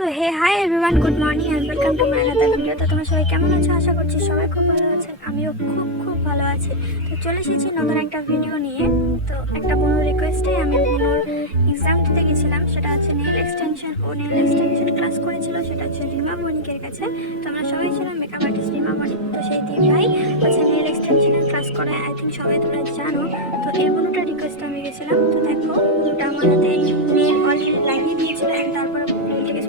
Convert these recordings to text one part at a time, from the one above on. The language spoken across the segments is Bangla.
So hey hi everyone, good morning and welcome to my another video. তো তোমরা সবাই কেমন আছো? আশা করছি সবাই খুব ভালো আছেন। আমিও খুব খুব ভালো আছি। তো চলে এসেছি নতুন একটা ভিডিও নিয়ে। তো একটা বড় রিকোয়েস্টে আমি বনোর এক্সাম দিতে গেছিলাম, সেটা হচ্ছে নেল এক্সটেনশন। ও নেল এক্সটেনশন ক্লাস করেছিল, সেটা হচ্ছে রিমা মনিকের কাছে। তো আমরা সবাই ছিলাম মেকআপ আর্টিস্ট রিমা মনিক। তো সেই দিন ভাই হচ্ছে নেল এক্সটেনশনের ক্লাস করায়, আই থিঙ্ক সবাই তোমরা জানো। তো এই বনোটার রিকোয়েস্ট আমি গেছিলাম। তো দেখো বনোটা আমার হাতে নেল অলরেডি লাগিয়ে দিয়েছিল, অ্যান্ড তারপরে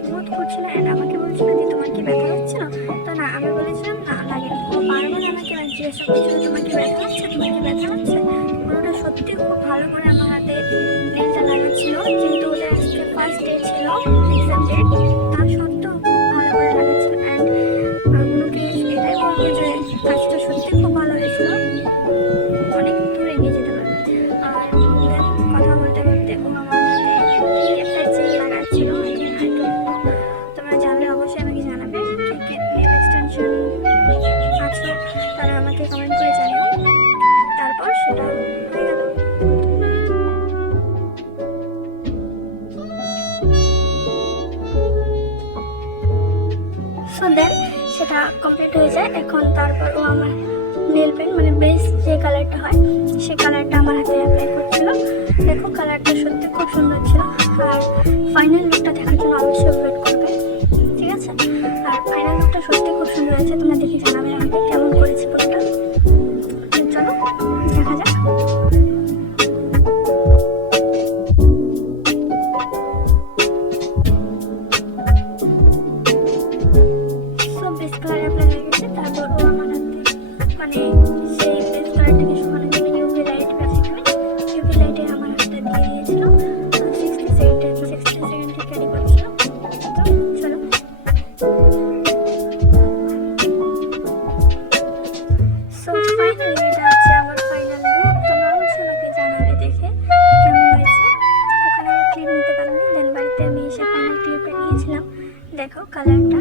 স্মুথ করছিল অ্যান্ড আমাকে বলছিল যে তোমার কি ব্যথা হচ্ছিল? তো না, আমি বলেছিলাম না লাগেনি। ও বারবার আমাকে জিজ্ঞাসা করছিল তোমার কি ব্যথা হচ্ছে, তোমার কি ব্যথা হচ্ছে। ওটা সত্যি খুব ভালো করে আমার হাতে নেলটা লাগাচ্ছিল, যেহেতু ওদের আজকে ফার্স্ট ডে ছিল, এক্সাম ডে, তা সত্ত্বেও খুব ভালো করে লাগাচ্ছিল। অ্যান্ড ওকে এটাই বলবো যে কাজটা সত্যি খুব ভালো হয়েছিল, অনেক দূরে এগিয়ে যেতে পারবে। আর কথা বলতে বলতে ও আমার হাতে কি একটা চেন লাগাচ্ছিল, তোমরা জানলে অবশ্যই আমাকে জানাবে। কে নেল এক্সটেনশন আছো তারা আমাকে কমেন্ট করে জানিও। তারপর সেটা হয়ে গেল। সো দেন সেটা কমপ্লিট হয়ে যায়। এখন তারপর ও আমার নেল পেন্ট মানে বেস যে কালারটা হয় সেই কালারটা আমার হাতে অ্যাপ্লাই করছিল। দেখো কালারটা সত্যি খুব সুন্দর ছিল। আর ফাইনাল লুকটা দেখার জন্য অবশ্যই ওয়েট করবে, ঠিক আছে? আর ফাইনাল লুকটা সত্যি খুব সুন্দর হয়েছে, তোমরা দেখে জানাবে আমাকে কেমন করেছে পুরোটা। চলো দেখা যাক। সব বেস কালার অ্যাপ্লাই হয়ে গেছে। তারপর ও আমার হাতে মানে সেই বেস কালারটাকে শুকানোর জন্য ইউভি লাইট বেসিক্যালি ইউভি লাইটে আমার হাতে দিয়ে দিয়েছিল। 60 সেকেন্ড ক্যারি করছিল। তো চলো। সো ফাইনালি এটা হচ্ছে আমার ফাইনাল লুক। তোমরা অবশ্যই আমাকে জানাবে দেখে কেমন হয়েছে। ওখানে আমি ক্লিপ নিতে পারিনি, দেন বাড়িতে আমি এসে ফাইনাল ক্লিপটা নিয়েছিলাম। দেখো কালারটা